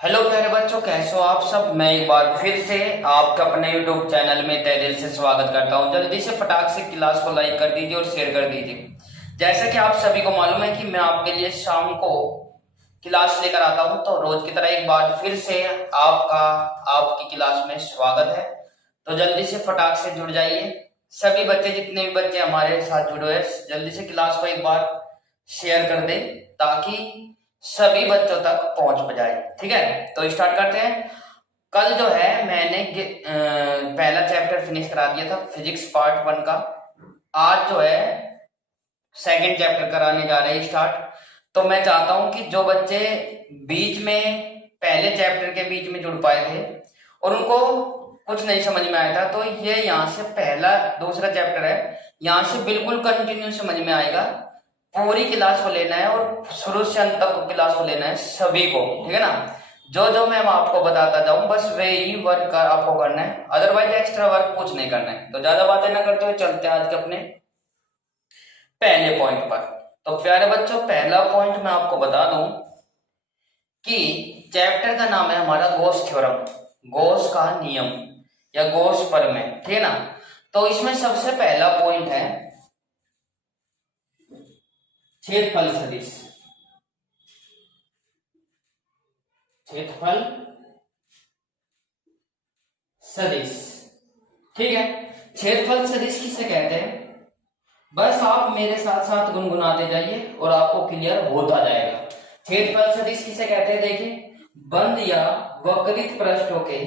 Hello प्यारे बच्चों, कैसे हो आप सब। मैं एक बार फिर से आपके अपने यूट्यूब चैनल में तहे दिल से स्वागत करता हूं। जल्दी से फटाक से क्लास को लाइक कर दीजिए और शेयर कर दीजिए। जैसे कि आप सभी को मालूम है कि मैं आपके लिए शाम को क्लास लेकर आता हूं, तो रोज की तरह एक बार फिर से आपका आपकी क्लास में स्वागत है। तो जल्दी से फटाक से जुड़ जाइए। सभी बच्चे, जितने भी बच्चे हमारे साथ जुड़े हैं, जल्दी से क्लास को एक बार शेयर कर दे ताकि सभी बच्चों तक पहुंच जाए। ठीक है, तो स्टार्ट करते हैं। कल जो है मैंने पहला चैप्टर फिनिश करा दिया था, फिजिक्स पार्ट 1 का। आज जो है सेकंड चैप्टर कराने जा रहे हैं स्टार्ट। तो मैं चाहता हूं कि जो बच्चे बीच में पहले चैप्टर के बीच में जुड़ पाए थे और उनको कुछ नहीं समझ में आया था, तो ये यहाँ से पहला दूसरा चैप्टर है, यहाँ से बिल्कुल कंटिन्यू समझ में आएगा। पूरी क्लास को लेना है और शुरू से अंत तक क्लास को लेना है सभी को, ठीक है ना। जो जो मैं आपको बताता जाऊं बस वही वर्क आपको करना है, अदरवाइज एक्स्ट्रा वर्क कुछ नहीं करना है। तो ज्यादा बातें ना करते हुए चलते हैं आज के अपने पहले पॉइंट पर। तो प्यारे बच्चों, पहला पॉइंट मैं आपको बता दूं कि चैप्टर का नाम है हमारा गॉस थ्योरम, गॉस का नियम या गॉस प्रमेय, ठीक है ना। तो इसमें सबसे पहला पॉइंट है क्षेत्रफल सदिश। क्षेत्रफल सदिश, ठीक है। क्षेत्रफल सदिश किसे कहते हैं, बस आप मेरे साथ साथ गुनगुनाते जाइए और आपको क्लियर होता जाएगा। क्षेत्रफल सदिश किसे कहते हैं, देखिए, बंद या वक्रित पृष्ठों के,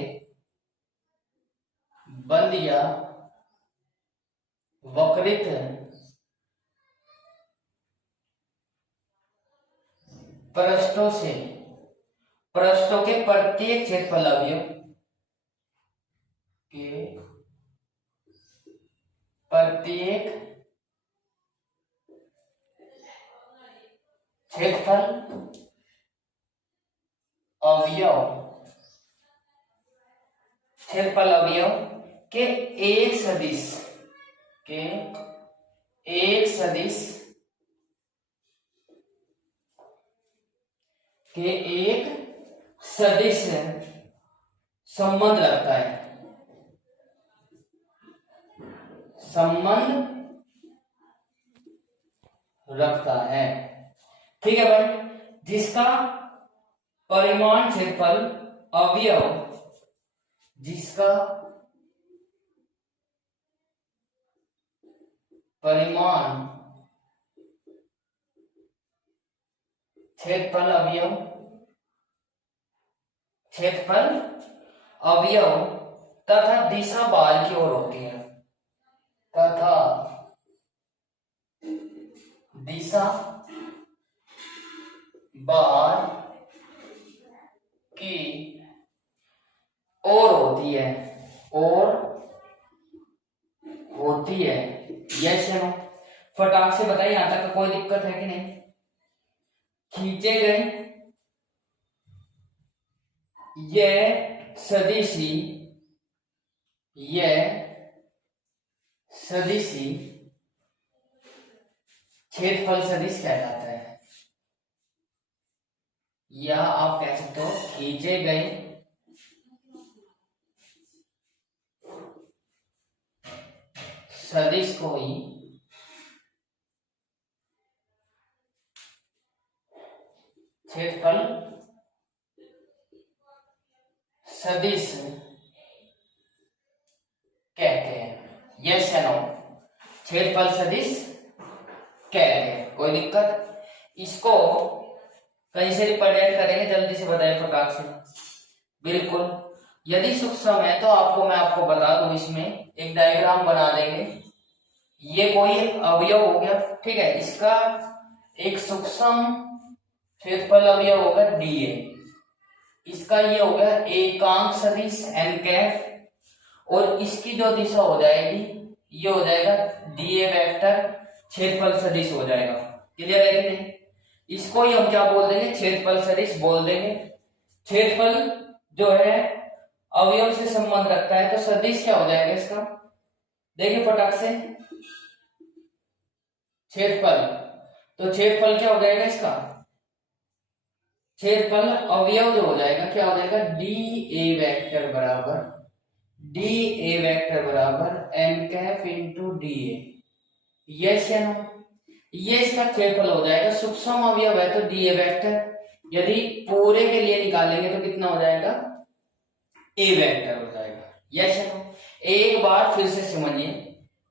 बंद या वक्रित पृष्ठों से, पृष्ठों के प्रत्येक क्षेत्रफल अवयव के प्रत्येक क्षेत्रफल अवयव, क्षेत्रफल अवयव के एक सदिश, के एक सदिश के एक सदिश संबंध रखता है, संबंध रखता है, ठीक है भाई। जिसका परिमाण क्षेत्रफल अवयव, जिसका परिमाण क्षेत्रफल अवयव, क्षेत्रफल अवयव तथा दिशा बाहर की ओर होती है, तथा दिशा बाहर की ओर होती है, और होती है। यस या नो, फटाक से बताइए, यहां तक कोई दिक्कत है कि नहीं। खींचे गए यह सदिशी, यह सदिशी क्षेत्रफल सदिश कहलाता है, या आप कह सकते हो खींचे गए सदिश को ही क्षेत्रफल सदिश कहते हैं। यस या नो, क्षेत्रफल सदिश कहते हैं, कोई दिक्कत। इसको कहीं से रिप्रेजेंट करेंगे, जल्दी से बताइए फटाक से। बिल्कुल, यदि सूक्ष्म है तो मैं आपको बता दूं, इसमें एक डायग्राम बना देंगे। ये कोई अवयव हो गया, ठीक है, इसका एक सूक्ष्म क्षेत्रफल अवयव होगा डीए, इसका ये हो गया एकांक सदिश एन कैफ, और इसकी जो दिशा हो जाएगी ये हो जाएगा डीए वेक्टर क्षेत्रफल सदिश हो जाएगा। क्लियर है कि नहीं। इसको ही हम क्या बोल देंगे, क्षेत्रफल सदिश बोल देंगे। क्षेत्रफल जो है अवयव से संबंध रखता है, तो सदिश क्या हो जाएगा इसका, देखिए फटाक से। क्षेत्रफल, तो क्षेत्रफल क्या हो जाएगा इसका, क्षेत्रफल अवयव जो हो जाएगा क्या हो जाएगा, डी ए वेक्टर बराबर N cap into D A. Yes या नो, ये इसका क्षेत्रफल हो जाएगा। सूक्ष्म अवयव है तो डी ए वेक्टर, यदि पूरे के लिए निकालेंगे तो कितना हो जाएगा, ए वेक्टर हो जाएगा। यस या नो, एक बार फिर से समझिए,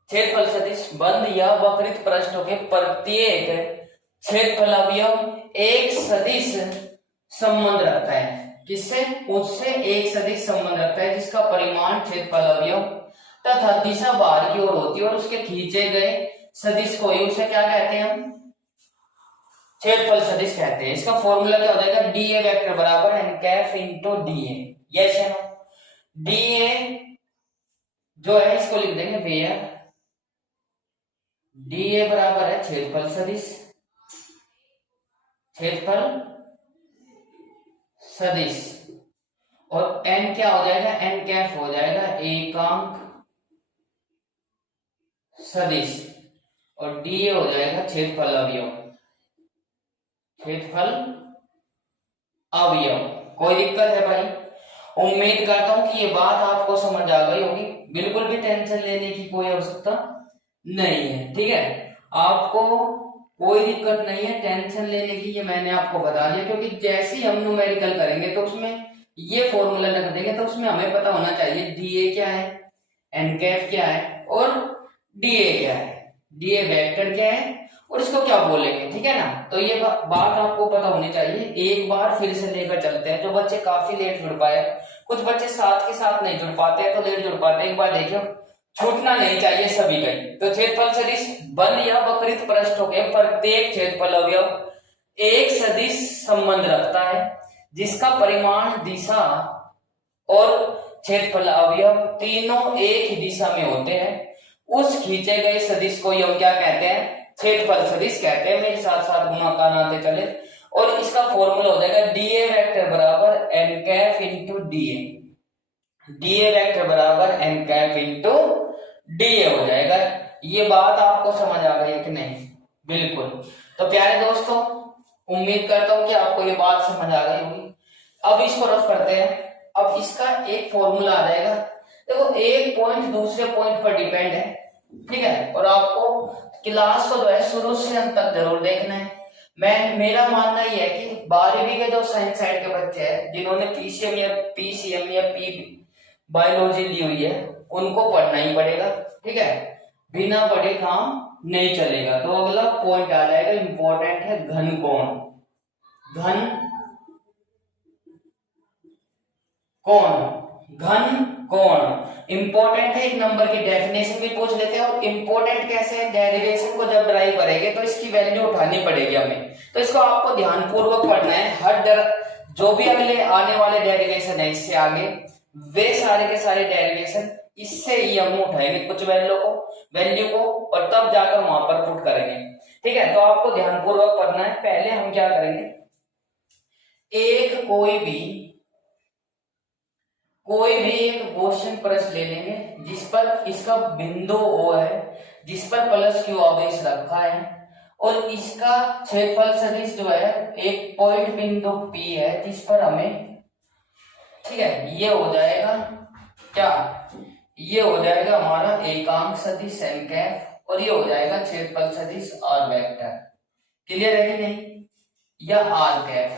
क्षेत्रफल सदिश बंद या वक्रित पृष्ठों के प्रत्येक क्षेत्रफल अवयव एक सदिश संबंध रखता है। किससे, उससे एक सदिश संबंध रखता है जिसका परिमाण क्षेत्रफल अवयव तथा दिशा बाहर की ओर होती है, और उसके खींचे गए सदिश को ही उसे क्या कहते हैं, हम क्षेत्रफल सदिश कहते हैं। इसका फॉर्मूला क्या हो जाएगा, डी ए वेक्टर बराबर N Kaif into D A. Yes है ना, डी ए जो है इसको लिख देंगे भैया, डी ए बराबर है क्षेत्रफल सदिश, और एन क्या हो जाएगा, एन कैफ हो जाएगा एकांक सदिश, और डी ए हो जाएगा क्षेत्रफल अवयव। कोई दिक्कत है भाई? उम्मीद करता हूं कि ये बात आपको समझ आ गई होगी। बिल्कुल भी टेंशन लेने की कोई आवश्यकता नहीं है, ठीक है। आपको कोई दिक्कत नहीं है टेंशन लेने की, ये मैंने आपको बता दिया, क्योंकि जैसे ही हम न्यूमेरिकल करेंगे तो उसमें ये फॉर्मूला रख देंगे, तो उसमें हमें पता होना चाहिए डी ए क्या है, एन कैफ क्या है, और डी ए क्या है, डी ए वेक्टर क्या है, और इसको क्या बोलेंगे, ठीक है ना। तो ये बात आपको पता होनी चाहिए। एक बार फिर से लेकर चलते हैं। जो बच्चे काफी लेट जुड़ पाए, कुछ बच्चे साथ के साथ नहीं जुड़ पाते हैं तो लेट जुड़ पाते हैं, एक बार देखियो, छूटना नहीं चाहिए सभी का। तो क्षेत्रफल सदिश बंद या वक्रित पृष्ठों के प्रत्येक क्षेत्रफल अवयव एक सदिश संबंध रखता है जिसका परिमाण, दिशा और क्षेत्रफल अवयव तीनों एक ही दिशा में होते हैं। उस खींचे गए सदिश को हम क्या कहते हैं, क्षेत्रफल सदिश कहते हैं। मेरे साथ साथ घुमाते चले, और इसका फॉर्मूला हो जाएगा डी ए वेक्टर बराबर N Kaif into D A. D A vector बराबर N Kaif into D A हो जाएगा। ये बात आपको समझ आ गई है कि नहीं? बिल्कुल। तो प्यारे दोस्तों, उम्मीद करता हूं कि आपको ये बात समझ आ गई होगी। अब इसको रफ करते हैं। अब इसका एक फॉर्मूला आ जाएगा। देखो, एक पॉइंट दूसरे पॉइंट पर डिपेंड है, ठीक है, और आपको क्लास को जो है शुरू से अंत तक जरूर देखना है। मेरा मानना यह है कि 12वीं के जो साइंस साइड के बच्चे हैं, जिन्होंने पीसीएम या पीसीएम या पी बायोलॉजी ली हुई है, उनको पढ़ना ही पड़ेगा, ठीक है। बिना पढ़े काम नहीं चलेगा। तो अगला पॉइंट आ जाएगा, इंपॉर्टेंट है, घन कोण। घन कोण इंपॉर्टेंट है। एक नंबर की डेफिनेशन भी पूछ लेते हैं, और इंपॉर्टेंट कैसे है, डेरिवेशन को जब ड्राइव करेंगे तो इसकी वैल्यू उठानी पड़ेगी हमें। तो इसको आपको ध्यानपूर्वक पढ़ना है। जो भी अगले आने वाले डेरिवेशन है इससे आगे, वे सारे के सारे डेरिवेशन इससे ही हम उठाएंगे कुछ वैल्यू को, और तब जाकर वहां पर पुट करेंगे, ठीक है। तो आपको ध्यानपूर्वक पढ़ना है। पहले हम क्या करेंगे, कोई भी एक क्वेश्चन प्रश्न ले लेंगे जिस पर इसका बिंदु O है, जिस पर प्लस क्यू आवेश रखा है, और इसका क्षेत्रफल सदिश जो है एक पॉइंट बिंदु P है जिस पर हमें, ठीक है, ये हो जाएगा क्या, ये हो जाएगा हमारा एकांक सदिश एन कैफ, और ये हो जाएगा क्षेत्रफल सदिश आर वेक्टर। क्लियर है कि नहीं? या आर कैफ,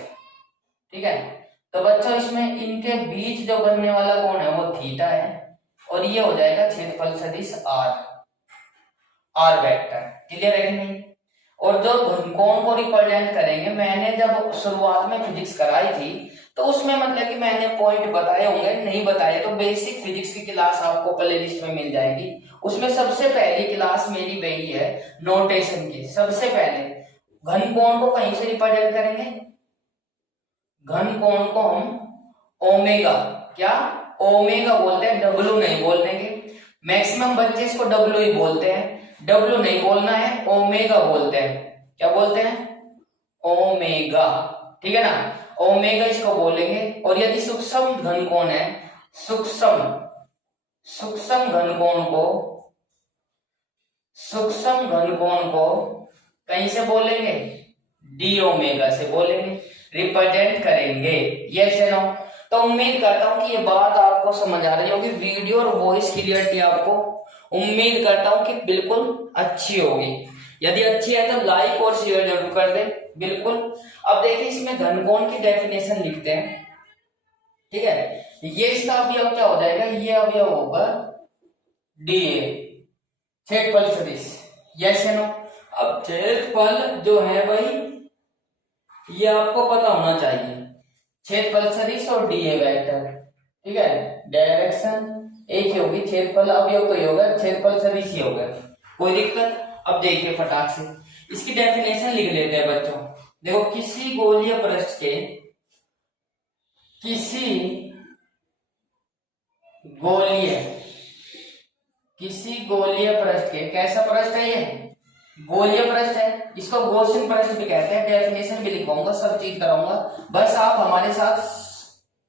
ठीक है। तो बच्चों, इसमें इनके बीच जो बनने वाला कोण है वो थीटा है, और ये हो जाएगा क्षेत्रफल सदिश आर वेक्टर। क्लियर है कि नहीं? और जो घनकोण को रिप्रेजेंट करेंगे, मैंने जब शुरुआत में फिजिक्स कराई थी तो उसमें मतलब कि मैंने पॉइंट बताए होंगे, नहीं बताए तो बेसिक फिजिक्स की क्लास आपको प्ले लिस्ट में मिल जाएगी। उसमें सबसे पहली क्लास मेरी वही है, नोटेशन की। सबसे पहले घनकोण को कहीं से रिप्रेजेंट करेंगे, घन कोण को हम ओमेगा, क्या ओमेगा बोलते हैं, डब्लू नहीं बोलने के। मैक्सिमम बच्चे इसको डब्लू ही बोलते हैं, डब्लू नहीं बोलना है, ओमेगा बोलते हैं। क्या बोलते हैं? ओमेगा, ठीक है ना, ओमेगा इसको बोलेंगे। और यदि सूक्ष्म घन कोण है, सूक्ष्म घन कोण को कहीं से बोलेंगे, डी ओमेगा से बोलेंगे। रिप्रेजेंट करेंगे। यस या नो? तो उम्मीद करता हूं कि ये बात आपको समझ आ रही होगी। वीडियो और वॉइस क्लियरिटी आपको उम्मीद करता हूं कि बिल्कुल अच्छी होगी। यदि अच्छी है तो लाइक और शेयर जरूर कर दें। बिल्कुल। अब देखिए इसमें घनकोण की डेफिनेशन लिखते हैं। ठीक है, ये इसका अवयव क्या हो जाएगा, ये अवयव होगा डीए, क्षेत्रफल सदिश। यस या नो? अब क्षेत्रफल जो है भाई ये आपको पता होना चाहिए, क्षेत्रफल सदिश और डीए वेक्टर। ठीक है, डायरेक्शन एक ही होगी, क्षेत्रफल अवयव तो ही होगा, क्षेत्रफल सदिश ही होगा। कोई दिक्कत? अब देखिए फटाक से इसकी डेफिनेशन लिख लेते हैं बच्चों। देखो, किसी गोलीय पृष्ठ के, किसी गोलीय पृष्ठ के, कैसा पृष्ठ है ये? गोलीय पृष्ठ है, इसको गॉसियन पृष्ठ भी कहते हैं। डेफिनेशन भी लिखवाऊंगा, सब चीज कराऊंगा, बस आप हमारे साथ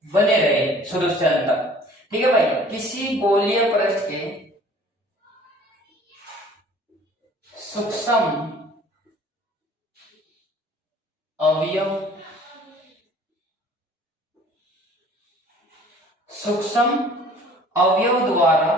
बने रहे शुरू से अंत तक। ठीक है भाई, किसी गोलीय पृष्ठ के सूक्ष्म अवयव द्वारा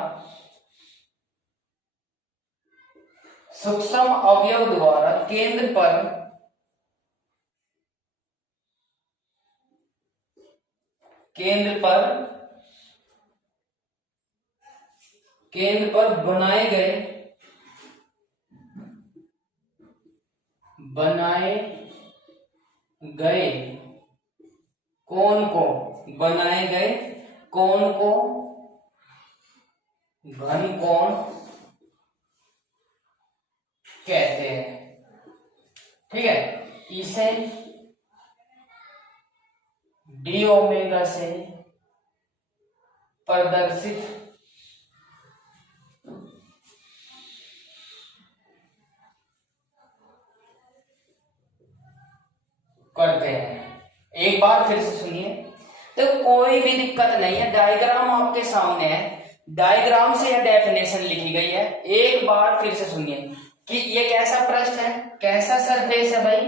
केंद्र पर बनाए गए कोण को घनकोण कहते हैं। ठीक है, इसे डी ओमेगा से प्रदर्शित करते हैं। एक बार फिर से सुनिए, तो कोई भी दिक्कत नहीं है, डायग्राम आपके सामने है, डायग्राम से यह डेफिनेशन लिखी गई है। एक बार फिर से सुनिए कि ये कैसा पृष्ठ है, कैसा सरफेस है भाई,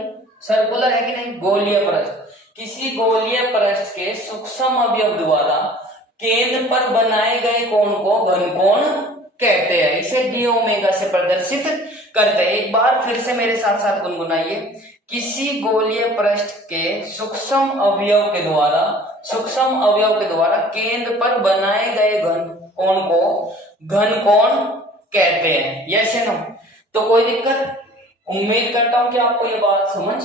सर्कुलर है कि नहीं, गोलीय पृष्ठ। किसी गोलीय पृष्ठ के सूक्ष्म अवयव द्वारा केंद्र पर बनाए गए कोण को घनकोण कहते हैं, इसे डी ओमेगा से प्रदर्शित करते हैं। एक बार फिर से मेरे साथ साथ गुनगुनाइए, किसी गोलीय पृष्ठ के सूक्ष्म अवयव के द्वारा केंद्र पर बनाए गए घनकोण को घनकोण कहते हैं। यस या नो? तो कोई दिक्कत? उम्मीद करता हूं कि आपको ये बात समझ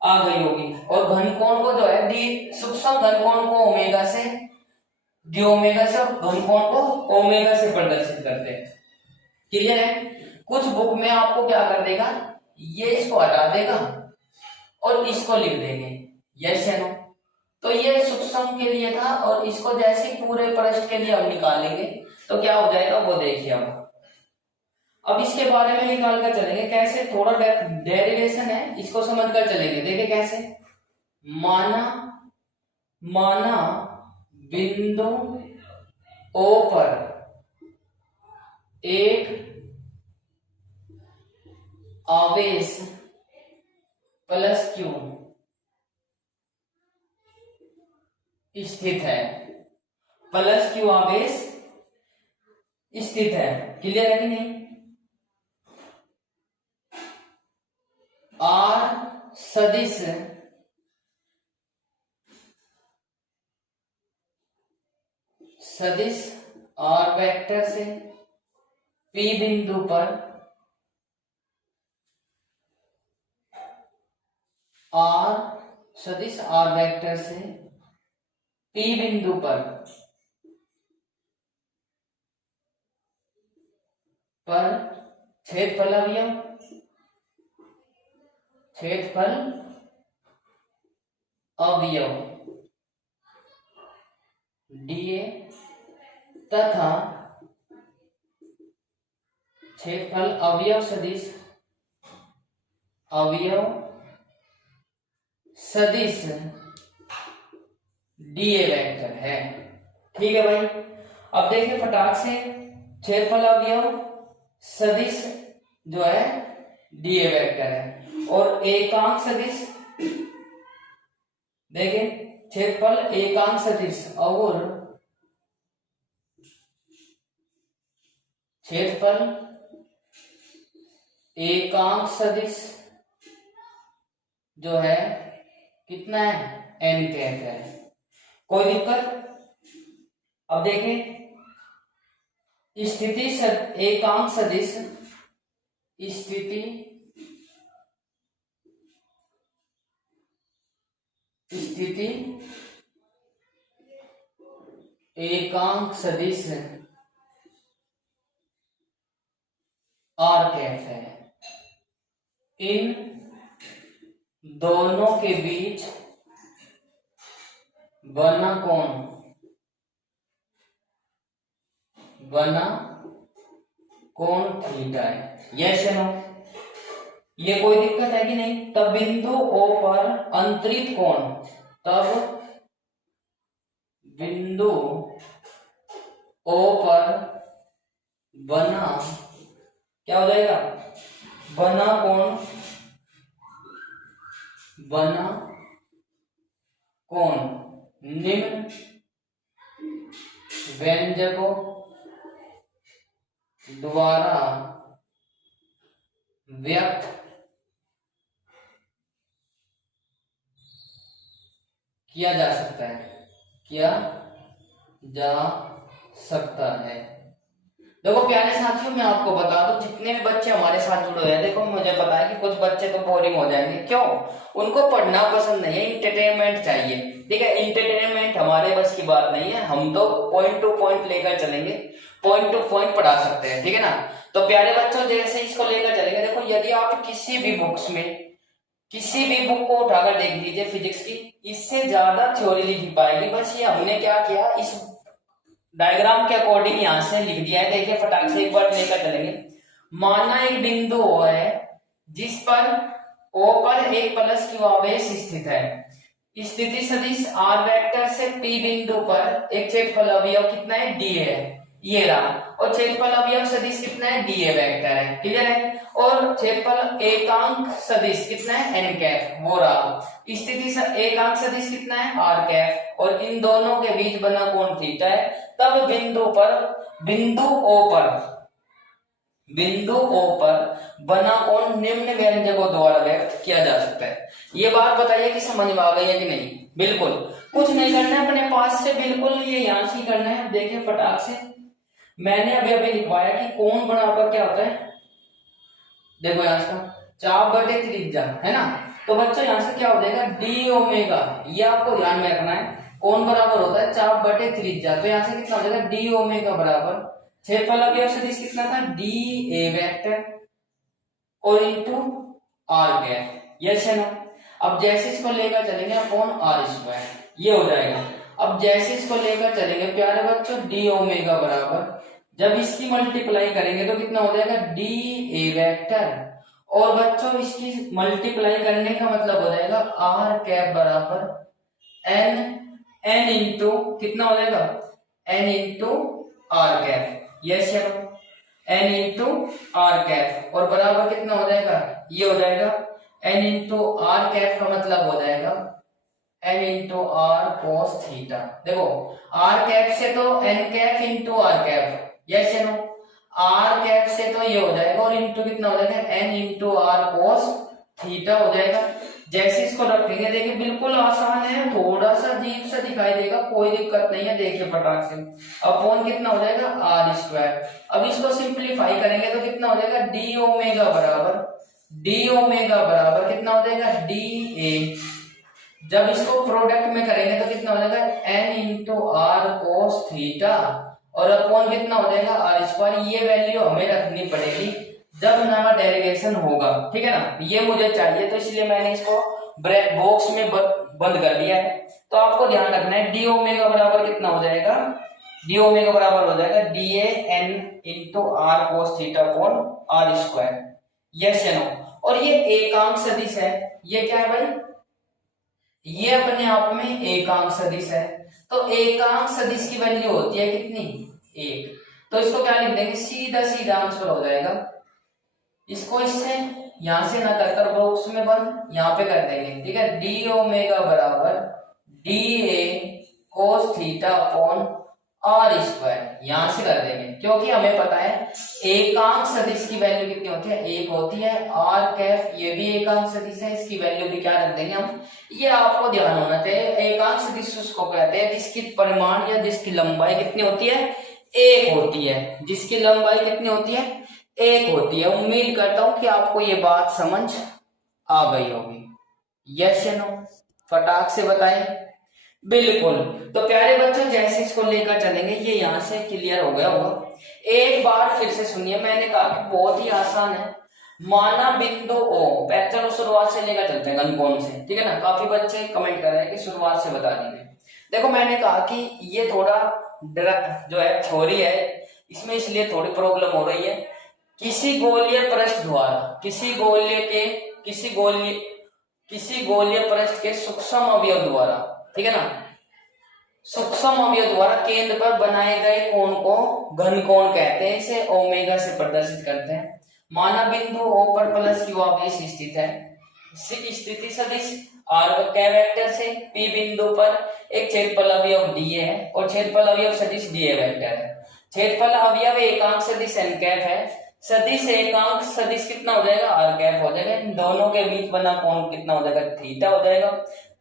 आ गई होगी। और घनकोण को जो है डी, सूक्ष्म घनकोण को ओमेगा से, डी ओमेगा से, और घनकोण को ओमेगा से प्रदर्शित करते हैं। क्लियर है? कुछ बुक में आपको क्या कर देगा, ये इसको हटा देगा और इसको लिख देंगे। यस या नो? तो ये सूक्ष्म के लिए था, और इसको जैसे पूरे पृष्ठ के लिए हम निकालेंगे तो क्या हो जाएगा वो देखिए। अब इसके बारे में निकाल कर चलेंगे कैसे, थोड़ा डेरिवेशन है, इसको समझ कर चलेंगे। देखिए कैसे, माना बिंदु O पर एक आवेश प्लस Q स्थित है, प्लस Q आवेश स्थित है। क्लियर है कि नहीं? R सदिश R वेक्टर से P बिंदु पर सदिश R वेक्टर से P बिंदु पर क्षेत्रफल अवयव डीए तथा क्षेत्रफल अवयव सदिश डीए वेक्टर है। ठीक है भाई, अब देखिए फटाक से, क्षेत्रफल अवयव सदिश जो है डीए वेक्टर है, और एकांक सदिश देखिए क्षेत्रफल एकांक सदिश और क्षेत्रफल एकांक सदिश जो है कितना है, n कैफ है। कोई दिक्कत? अब देखें स्थिति एकांक सदिश, स्थिति एकांक सदिश आर कैफ है। इन दोनों के बीच बना कोण थीटा है। यस या नो? ये कोई दिक्कत है कि नहीं? तब बिंदु O पर अंतरित कोण, तब बिंदु O पर बना क्या हो जाएगा, बना कोण निम्न व्यंजकों द्वारा व्यक्त किया जा सकता है। देखो प्यारे साथियों, मैं आपको बता दूं, जितने भी बच्चे हमारे साथ जुड़े हुए हैं, देखो मुझे पता है कि कुछ बच्चे तो बोरिंग हो जाएंगे। क्यों? उनको पढ़ना पसंद नहीं है, इंटरटेनमेंट चाहिए। ठीक है, इंटरटेनमेंट हमारे बस की बात नहीं है, हम तो पॉइंट टू पॉइंट लेकर चलेंगे, पॉइंट टू पॉइंट पढ़ा सकते हैं। ठीक है ना? तो प्यारे बच्चों, जैसे इसको लेकर चलेंगे, देखो यदि आप किसी भी बुक को उठाकर देख लीजिए फिजिक्स की, इससे ज्यादा थ्योरी लिखी पाएगी। बस ये हमने क्या किया, इस डायग्राम के अकॉर्डिंग यहां से लिख दिया है। देखिए फटाक से एक बार लेकर चलेंगे। माना एक बिंदु O है जिस पर O पर एक प्लस क्यू आवेश स्थित है। स्थिति सदिश R वेक्टर से P बिंदु पर एक क्षेत्रफल अवयव कितना है, D है, ये रहा। और क्षेत्रफल अवयव सदिश कितना है, DA वेक्टर है। क्लियर है? और क्षेत्रफल एकांक सदिश कितना है, n कैफ, वो रहा। स्थिति एकांक सदिश कितना है, r कैफ। और इन दोनों के बीच बना कोण थीटा है। तब बिंदु O पर बना कोण निम्न व्यंजकों द्वारा व्यक्त किया जा सकता है। ये बात बताइए कि समझ में आ गई है कि नहीं? बिल्कुल कुछ नहीं करना है, अपने पास से बिल्कुल ये यहां से करना है। देखिए फटाक से मैंने अभी लिखवाया कि कोण बराबर क्या होता है। देखो यहां से चाप बटे त्रिज्या है ना, तो बच्चों यहां से क्या हो जाएगा, डी ओमेगा। ये आपको ध्यान में रखना है, कोण बराबर होता है चाप बटे त्रिज्या। तो यहां से कितना हो जाएगा, डी ओमेगा बराबर क्षेत्रफल अवयव सदिश कितना था, डी ए वेक्टर और इनटू आर कैप। यस है ना? अब जैसे इसको लेकर चलेंगे अपॉन आर स्क्वायर, ये हो जाएगा। अब जैसे इसको लेकर चलेंगे प्यारे बच्चों, डी ओमेगा बराबर, जब इसकी मल्टीप्लाई करेंगे तो कितना हो जाएगा, डी ए वेक्टर। और बच्चों इसकी मल्टीप्लाई करने का मतलब हो जाएगा आर कैप बराबर एन इंटू कितना हो जाएगा, N into R cap. Yes है, एन इंटू आर कैप। और बराबर कितना हो जाएगा, ये हो जाएगा एन इंटू आर कैप का मतलब हो जाएगा N into R cos theta. देखो आर कैप से तो N cap into R cap, yes या नो? आर कैप से तो ये हो जाएगा और इंटू कितना हो जाएगा, N into R cos theta हो जाएगा। जैसे इसको रखेंगे देखिए बिल्कुल आसान है, थोड़ा सा अजीब सा दिखाई देगा, कोई दिक्कत नहीं है। देखिए फटाक से अपॉन कितना हो जाएगा, आर स्क्वायर। अब इसको सिंप्लीफाई करेंगे तो कितना हो जाएगा, डी ओमेगा बराबर कितना हो जाएगा, डी ए। जब इसको प्रोडक्ट में करेंगे तो कितना हो जाएगा, N into R cos theta और अपॉन कितना हो जाएगा, आर स्क्वायर। ये वैल्यू हमें रखनी पड़ेगी जब नया डेरिवेशन होगा। ठीक है ना? ये मुझे चाहिए तो इसलिए मैंने इसको ब्रैकेट बॉक्स में बंद कर दिया है। तो आपको ध्यान रखना है, डी ओमेगा बराबर कितना हो जाएगा, डी ओमेगा बराबर हो जाएगा D A N into R cos theta upon R square. Yes या नो? और ये एकांक सदिश है। ये क्या है भाई, ये अपने आप में एकांक सदिश है। तो एकांक सदिश की वैल्यू होती है कितनी, एक। तो इसको क्या लिख देंगे, सीधा आंसर हो जाएगा। इसको इससे यहां से ना कर बॉक्स में बंद, यहां पे कर देंगे। ठीक है, डी ओमेगा बराबर D A cos theta upon R square, यहां से कर देंगे क्योंकि हमें पता है एकांक सदिश की वैल्यू कितनी होती है, एक होती है। आर कैफ ये भी एकांक सदिश है, इसकी वैल्यू भी क्या रख देंगे हम, ये आपको ध्यान होना चाहिए। एकांक सदिश उसको कहते हैं जिसकी परिमाण या जिसकी लंबाई कितनी होती है, एक होती है। जिसकी लंबाई कितनी होती है, एक होती है। उम्मीद करता हूं कि आपको ये बात समझ आ गई होगी। यस या नो, फटाक से बताएं। बिल्कुल। तो प्यारे बच्चों जैसे इसको लेकर चलेंगे, ये यहां से क्लियर हो गया होगा। एक बार फिर से सुनिए, मैंने कहा कि बहुत ही आसान है। माना बिंदु ओ, चलो शुरुआत से लेकर चलते हैं घनकोण से, ठीक है ना। काफी बच्चे कमेंट कर रहे हैं कि शुरुआत से बता दीजिए। देखो मैंने कहा कि ये थोड़ा जो है थ्योरी है, इसमें इसलिए थोड़ी प्रॉब्लम हो रही है। किसी गोलीय पृष्ठ द्वारा, किसी गोलीय पृष्ठ के सूक्ष्म अवयव द्वारा, ठीक है ना, सूक्ष्म अवयव द्वारा केंद्र पर बनाए गए कोण को घनकोण कहते हैं। इसे ओमेगा से प्रदर्शित करते हैं। माना बिंदु O पर प्लस क्यू आवेश स्थित है। स्थिति सदिश आर कै वेक्टर से P बिंदु पर एक क्षेत्रफल अवयव डीए है और क्षेत्रफल अवयव सदिश डीए वेक्टर है। क्षेत्रफल अवयव एकांक सदिश एन कैप है। सदिश एकांक सदिश कितना हो जाएगा, आर कैप हो जाएगा। इन दोनों के बीच बना कोण कितना हो जाएगा, थीटा हो जाएगा।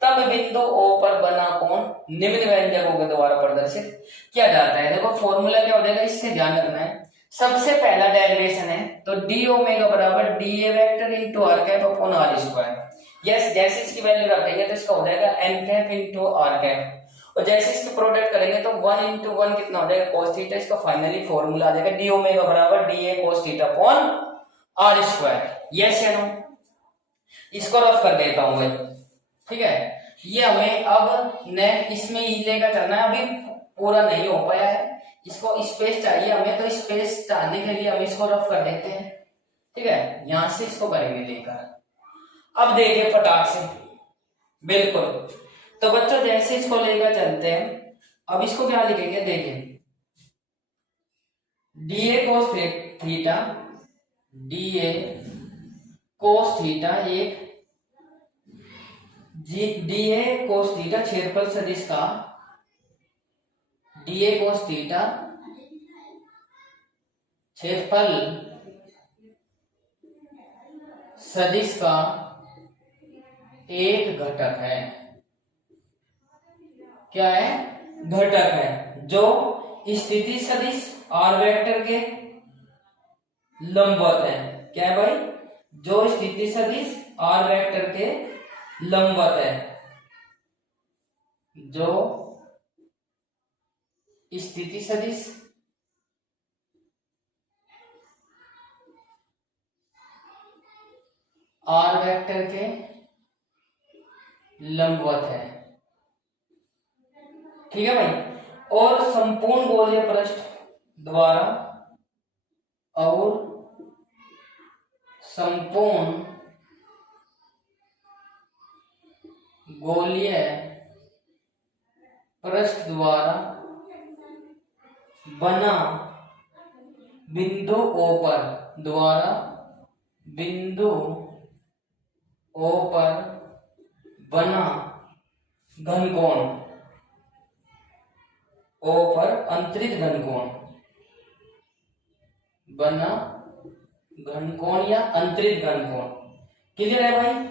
तब बिंदु O पर बना कोण निम्न व्यंजकों के द्वारा प्रदर्शित किया जाता है। देखो फॉर्मूला क्या हो जाएगा, इससे ध्यान रखना है। सबसे पहला डेरिवेशन है तो डी ओमेगा बराबर D A vector into R cap upon R square. Yes, जैसे इसकी वैल्यू रखेंगे तो इसका हो जाएगा N cap into R cap, और जैसे इसके प्रोडक्ट करेंगे तो 1 इंटू 1 कितना हो जाएगा, cos थीटा। इसका फाइनली फॉर्मूला आ जाएगा डी ओमेगा बराबर D A cos theta upon R square. Yes या नो, इसको रफ कर देता हूं भाई, ठीक है। ये हमें अब ने इसमें ही लेकर चलना है, अभी पूरा नहीं हो पाया है। इसको स्पेस चाहिए हमें, तो स्पेस चाहने के लिए हम इसको रफ कर देते हैं, ठीक है। यहां से इसको करेंगे लेकर। अब देखिए फटाक से, बिल्कुल। तो बच्चों जैसे इसको लेकर चलते हैं, अब इसको क्या लिखेंगे, देखिए D A cos theta, D A cos theta एक डी ए कोस थीटा क्षेत्रफल सदिश का, डी ए कोस थीटा क्षेत्रफल सदिश का एक घटक है। क्या है, घटक है, जो स्थिति सदिश आर वेक्टर के लंबवत है। क्या है भाई, जो स्थिति सदिश आर वेक्टर के लंबवत है, जो स्थिति सदिश आर वेक्टर के लंबवत है, ठीक है भाई। और संपूर्ण गोलीय पृष्ठ द्वारा, और संपूर्ण गोलीय पृष्ठ द्वारा बना बिंदु O पर, द्वारा बिंदु O पर बना घनकोण, O पर अंतरित घनकोण, बना घनकोण या अंतरित घनकोण। क्लियर है भाई।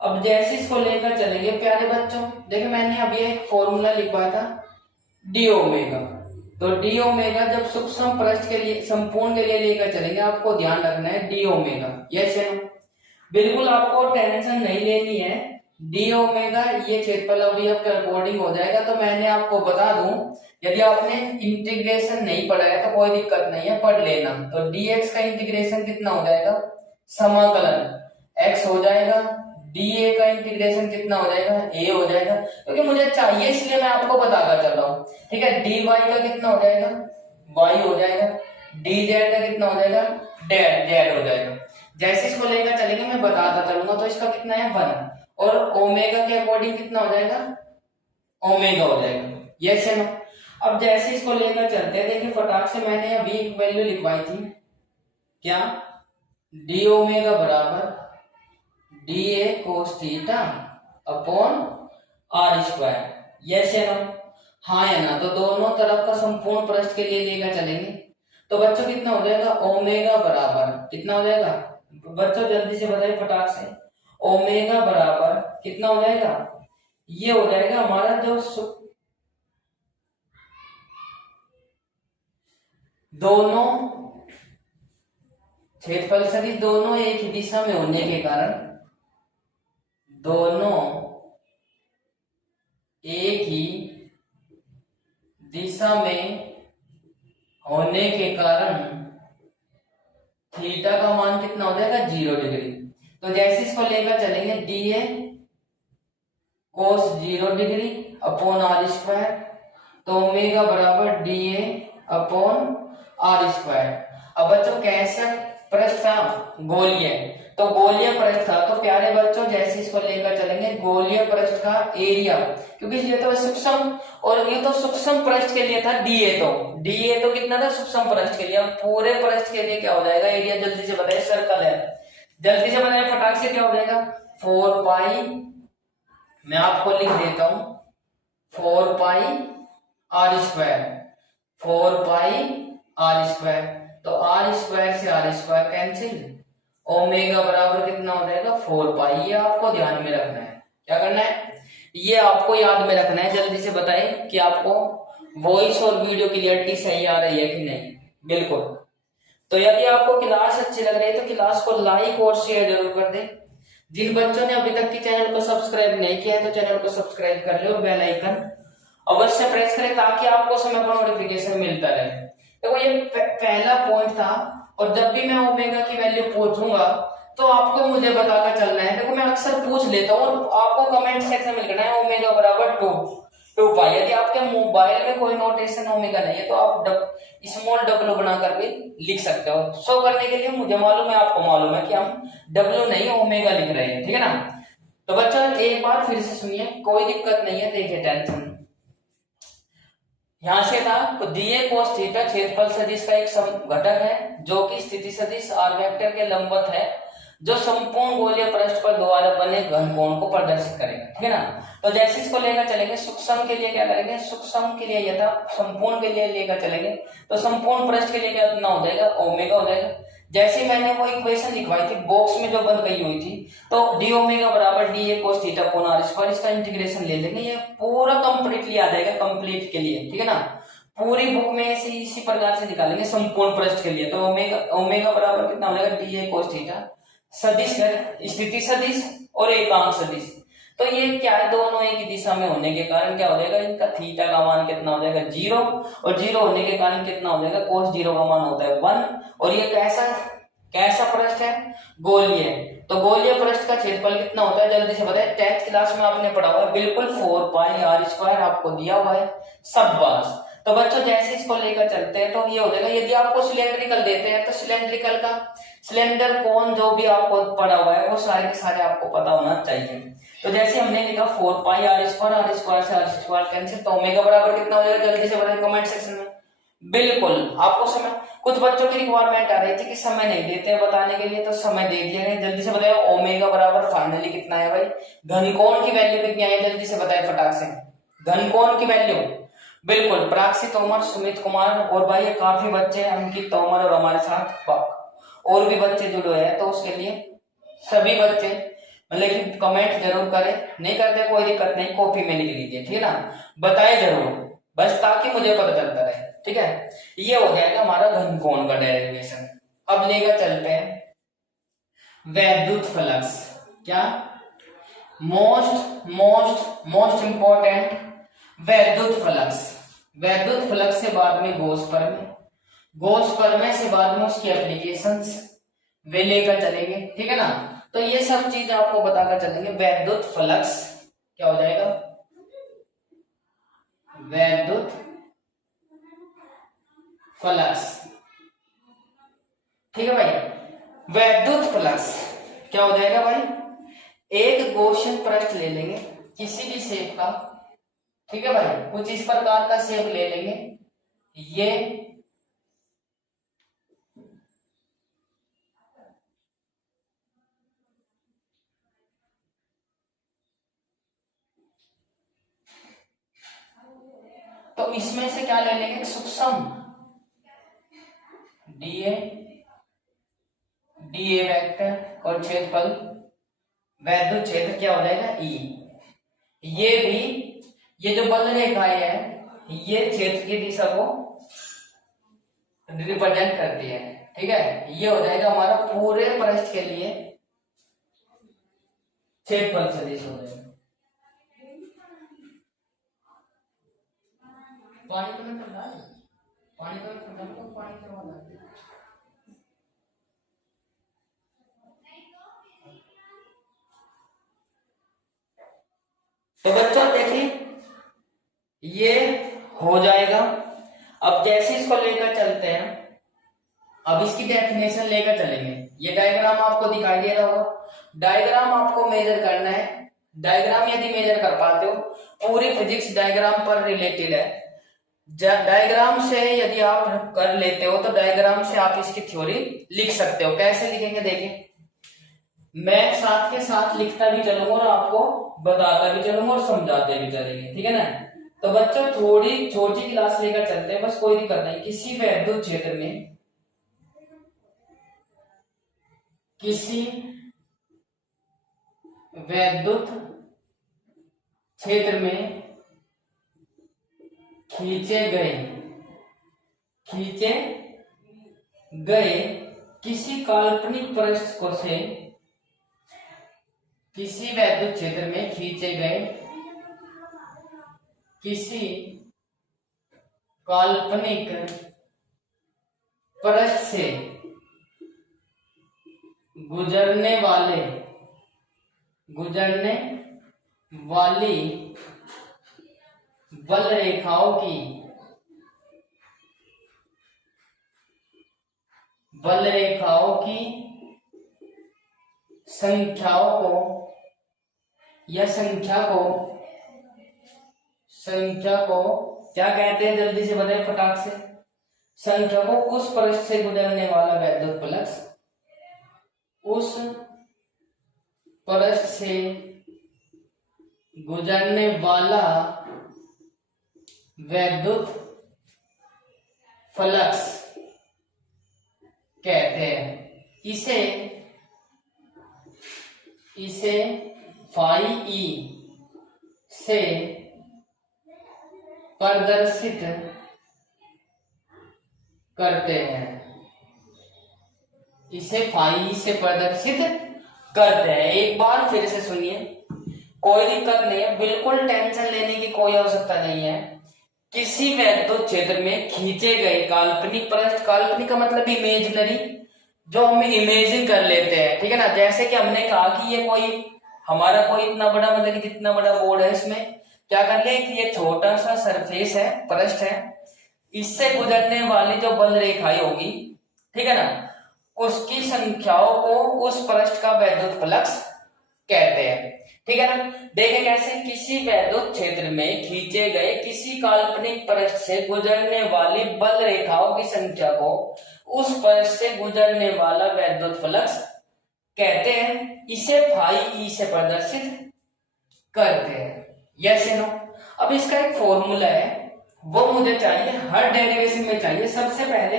अब जैसे इसको लेकर चलेंगे प्यारे बच्चों, देखिए मैंने अभी एक फॉर्मूला लिखवाया था डी ओमेगा। तो डी ओमेगा जब सूक्ष्म पृष्ठ के लिए, संपूर्ण के लिए लेकर चलेंगे, आपको ध्यान रखना है डी ओमेगा। यस या नो, बिल्कुल आपको टेंशन नहीं लेनी है। डी ओमेगा ये क्षेत्रफल अवयव के अकॉर्डिंग हो जाएगा। तो मैंने आपको बता दूं, यदि आपने इंटीग्रेशन नहीं पढ़ा है तो कोई दिक्कत नहीं है, पढ़ लेना। तो dx का इंटीग्रेशन कितना हो जाएगा, समाकलन x हो जाएगा। dA का इंटीग्रेशन कितना हो जाएगा, a हो जाएगा, क्योंकि मुझे चाहिए इसलिए मैं आपको बताता चल रहा हूँ, ठीक है। dy का कितना हो जाएगा, y हो जाएगा। dz का कितना हो जाएगा, z हो जाएगा। जैसे इसको लेकर चलेंगे मैं बताता चलूंगा। तो इसका कितना है 1, और ओमेगा के अकॉर्डिंग कितना हो जाएगा, ओमेगा हो जाएगा। यस है ना। अब जैसे इसको लेकर चलते हैं, देखिए फटाक से मैंने अभी एक वैल्यू लिखवाई थी, क्या, डी ओमेगा बराबर D A cos theta upon R square. Yes या नो? हाँ या ना? तो दोनों तरफ का संपूर्ण पृष्ठ के लिए लेकर चलेंगे तो बच्चों कितना हो जाएगा, ओमेगा बराबर कितना हो जाएगा बच्चों, जल्दी से बताइए फटाक से। ओमेगा बराबर कितना हो जाएगा, ये हो जाएगा हमारा जो दोनों क्षेत्रफल सदिश दोनों एक ही दिशा में होने के कारण, दोनों एक ही दिशा में होने के कारण थीटा का मान कितना हो जाएगा, 0 डिग्री। तो जैसे इसको लेकर चलेंगे D A cos 0 degree upon R square, तो ओमेगा बराबर D A upon R square. अब बच्चों कैसा पृष्ठ था, गोलीय, तो गोलीय पृष्ठ था, तो प्यारे बच्चों जैसे इसको लेकर चलेंगे गोलीय पृष्ठ का एरिया, क्योंकि ये तो सूक्ष्म और ये तो सूक्ष्म पृष्ठ के लिए था डीए तो कितना था सूक्ष्म पृष्ठ के लिए, पूरे पृष्ठ के लिए क्या हो जाएगा एरिया, जल्दी से बताइए, सर्कल है, जल्दी से बताइए फटाक से, क्या हो जाएगा 4 पाई, मैं आपको लिख देता हूं 4 pi R square, 4 pi R square, तो आर स्क्वायर से आर स्क्वायर कैंसिल, ओमेगा बराबर कितना हो जाएगा 4 पाई। ये आपको ध्यान में रखना है, क्या करना है, ये आपको याद में रखना है। जल्दी से बताएं कि आपको वॉइस और वीडियो क्लियरिटी सही आ रही है कि नहीं। बिल्कुल, तो यदि आपको क्लास अच्छी लग रही है तो क्लास को लाइक और शेयर जरूर कर दें। जिन बच्चों ने अभी तक की चैनल को सब्सक्राइब नहीं किया है तो चैनल को सब्सक्राइब कर ले और बेल आइकन अवश्य प्रेस करें ताकि आपको समय पर नोटिफिकेशन मिलता रहे। देखो ये पहला पॉइंट था, और जब भी मैं ओमेगा की वैल्यू पूछूंगा तो आपको मुझे बताकर चलना है। देखो मैं अक्सर पूछ लेता हूँ और आपको कमेंट सेक्शन में लिखना है ओमेगा बराबर 2 पाई। यदि आपके मोबाइल में कोई नोटेशन ओमेगा नहीं है तो आप स्मॉल डब्ल्यू बनाकर भी लिख सकते हो। शो करने के लिए मुझे मालूम है, आपको मालूम है कि हम डब्ल्यू नहीं ओमेगा लिख रहे हैं, ठीक है ना। तो बच्चों एक बार फिर से सुनिए, कोई दिक्कत नहीं है, देखिए टेंशन यहां से था, तो दिए कोस थीटा क्षेत्रफल सदिश का एक घटक है जो कि स्थिति सदिश आर वेक्टर के लंबवत है, जो संपूर्ण गोलीय पृष्ठ पर द्वारा बने घनकोण को प्रदर्शित करेगा, ठीक है ना। तो जैसे इसको लेकर चलेंगे सूक्ष्म के लिए क्या करेंगे, सूक्ष्म के लिए यथा संपूर्ण के लिए लेकर चलेंगे तो संपूर्ण पृष्ठ के लिए क्या हो जाएगा, ओमेगा हो जाएगा। जैसे मैंने वो इक्वेशन लिखवाई थी बॉक्स में जो बन गई हुई थी, तो डी ओमेगा बराबर D A cos theta upon R square, इसका इंटीग्रेशन ले लेंगे, ये पूरा कंप्लीटली आ जाएगा, कंप्लीट के लिए, ठीक है ना। पूरी बुक में इसी प्रकार से निकालेंगे संपूर्ण पृष्ठ के लिए, तो ओमेगा बराबर कितना हो जाएगा डी ए कोस थीटा, सदिश स्थिति सदिश और एकांक सदिश, तो ये क्या है, दोनों एक ही दिशा में होने के कारण क्या हो जाएगा, इनका थीटा का मान कितना हो जाएगा 0, और 0 होने के कारण कितना हो जाएगा कोस 0 का मान होता है 1। और ये कैसा पृष्ठ है, गोलीय, तो गोलीय पृष्ठ का क्षेत्रफल कितना होता है, जल्दी से बताएं, 10th क्लास में आपने पढ़ा हुआ है, बिल्कुल 4 पाई आर स्क्वायर आपको दिया हुआ है सब बास। तो बच्चों जैसे इसको लेकर चलते हैं तो ये हो जाएगा, यदि आपको सिलेंड्रिकल देते हैं तो सिलेंड्रिकल का सिलेंडर कोण जो भी आपको पढ़ा हुआ है वो सारे के सारे आपको पता होना चाहिए। तो जैसे हमने लिखा 4 पाई आर स्क्वायर से आर स्क्वायर कैंसिल, तो ओमेगा बराबर कितना हो जाएगा, जल्दी से बताएं कमेंट सेक्शन में। बिल्कुल आपको समय, कुछ बच्चों की रिक्वायरमेंट आ रही थी कि समय नहीं देते हैं बताने के लिए, तो समय दे दिया गया, जल्दी से बताओ ओमेगा बराबर फाइनली कितना है भाई, घनकोण की वैल्यू कितनी आई, जल्दी से बताएं फटाक से, घनकोण की वैल्यू। बिल्कुल प्राक्षी तोमर, सुमित कुमार, और भाई ये काफी बच्चे अंकित तोमर और हमारे साथ और भी बच्चे जुड़े हैं, तो उसके लिए सभी बच्चे मतलब कि कमेंट जरूर करें, नहीं करते कोई दिक्कत नहीं, कॉपी में लिख लीजिए, ठीक है ना, बताए जरूर बस ताकि मुझे पता चलता रहे, ठीक है। ये हो जाएगा हमारा घनकोण का डेरिवेशन। अब लेकर चलते हैं वैद्युत फ्लक्स, क्या मोस्ट इंपॉर्टेंट वैद्युत फ्लक्स से बाद में गोस परमे से बाद में उसकी एप्लीकेशंस वे लेकर चलेंगे, ठीक है ना। तो ये सब चीज आपको बताकर चलेंगे, वैद्युत फ्लक्स क्या हो जाएगा, वैद्युत फ्लक्स, ठीक है भाई। वैद्युत फ्लक्स क्या हो जाएगा भाई, एक गोशन पृष्ठ ले लेंगे किसी भी शेप का, ठीक है भाई, कुछ इस प्रकार का शेप ले लेंगे, ये तो इसमें से क्या ले लेंगे, सूक्ष्म डीए वेक्टर और क्षेत्रफल वैद्युत क्षेत्र क्या हो जाएगा ई। ये भी, ये जो बल रेखाएं है ये क्षेत्र की दिशा को रिप्रेजेंट करती है, ठीक है। ये हो जाएगा हमारा पूरे पृष्ठ के लिए क्षेत्रफल सदिश हो जाएगा। पानी तो मैं ठंडा है, पानी तो मैं ठंडा है, पानी करवा ला। तो बच्चों देखिए ये हो जाएगा। अब जैसे इसको लेकर चलते हैं, अब इसकी डेफिनेशन लेकर चलेंगे। ये डायग्राम आपको दिखाई दे रहा होगा, डायग्राम आपको मेजर करना है। डायग्राम यदि मेजर कर पाते हो, पूरी फिजिक्स डायग्राम पर रिलेटेड है। डायग्राम से यदि आप कर लेते हो तो डायग्राम से आप इसकी थ्योरी लिख सकते हो। कैसे लिखेंगे देखिए, मैं साथ के साथ लिखता भी चलूंगा और आपको बताता भी चलूंगा और समझाते भी चलेंगे, ठीक है ना। तो बच्चों थोड़ी छोटी क्लास लेकर चलते हैं, बस कोई दिक्कत नहीं। किसी वैद्युत क्षेत्र में, किसी वैद्युत क्षेत्र में खींचे गए किसी काल्पनिक पृष्ठ को से, किसी वैद्युत क्षेत्र में खींचे गए किसी काल्पनिक पृष्ठ से गुजरने वाली बल रेखाओं की संख्याओं को या संख्या को क्या कहते हैं, जल्दी से बताएं फटाक से। संख्या को उस पृष्ठ से गुजरने वाला वैद्युत फ्लक्स, उस पृष्ठ से गुजरने वाला वैद्युत फ्लक्स कहते हैं। इसे फाई ई से प्रदर्शित करते हैं। इसे फाई से प्रदर्शित करते हैं। एक बार फिर से सुनिए, कोई दिक्कत नहीं है, बिल्कुल टेंशन लेने की कोई आवश्यकता नहीं है। किसी वैद्युत क्षेत्र में खींचे गए काल्पनिक पृष्ठ, काल्पनिक का मतलब इमेजिनरी, जो हम इमेजिन कर लेते हैं, ठीक है ना। जैसे कि हमने कहा कि ये कोई हमारा कोई इतना बड़ा, मतलब कि जितना बड़ा बोर्ड है, इसमें क्या कर ले कि ये छोटा सा सरफेस है, पृष्ठ है, इससे गुजरने वाली जो बल रेखाएं होगी, ठीक है ना, उसकी संख्याओं को उस पृष्ठ का वैद्युत फ्लक्स कहते हैं, ठीक है ना। देखें कैसे, किसी वैद्युत क्षेत्र में खींचे गए किसी काल्पनिक पृष्ठ से गुजरने वाली बल रेखाओं की संख्या को उस पृष्ठ से गुजरने वाला वैद्युत फ्लक्स कहते हैं। इसे फाई ई से प्रदर्शित करते हैं। यस या नो। अब इसका एक फॉर्मूला है, वो मुझे चाहिए, हर डेरिवेशन में चाहिए। सबसे पहले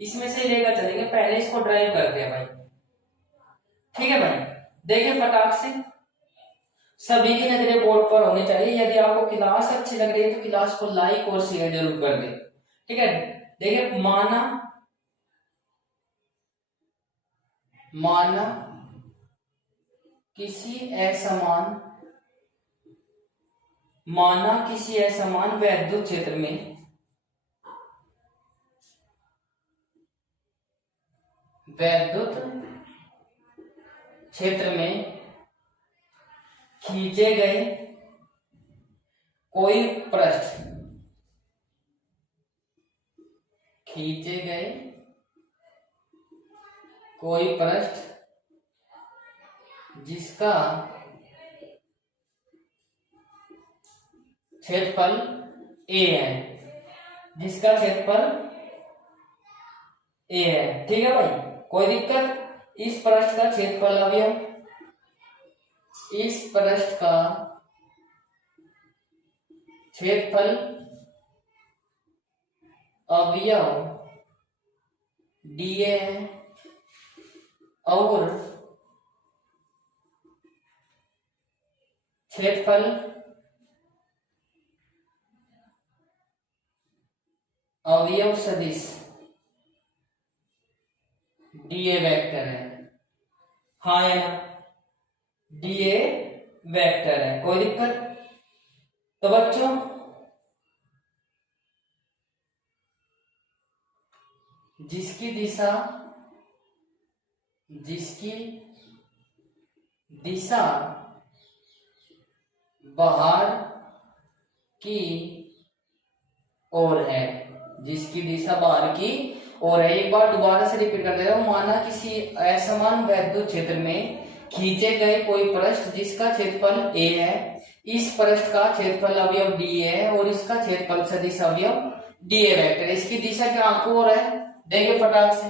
इसमें से लेकर चलेंगे, पहले इसको ड्राइव करते हैं भाई, ठीक है भाई। देखिए फटाक से, सभी की नजरें बोर्ड पर होनी चाहिए। यदि आपको क्लास अच्छी लग रही है तो क्लास को लाइक और शेयर जरूर कर दें, ठीक है। देखिए माना किसी असमान वैद्युत क्षेत्र में खींचे गए कोई पृष्ठ जिसका क्षेत्रफल ए है, ठीक है भाई, कोई दिक्कत। इस पृष्ठ का क्षेत्रफल, अभी हम इस पृष्ठ का क्षेत्रफल अवयव डीए है और क्षेत्रफल अवयव सदिश डीए वेक्टर है। हाँ या ना, डीए वेक्टर है, कोई दिक्कत? तो बच्चों जिसकी दिशा बाहर की ओर है, जिसकी दिशा बाहर की ओर है। एक बार दोबारा से रिपीट कर दे रहा हूं। माना किसी असमान वैद्युत क्षेत्र में खींचे गए कोई पृष्ठ जिसका क्षेत्रफल a है, इस पृष्ठ का क्षेत्रफल अवयव d है और इसका क्षेत्रफल सदिश अवयव dA वेक्टर। इसकी दिशा क्या आपको ओर है, देखिए फटाक से,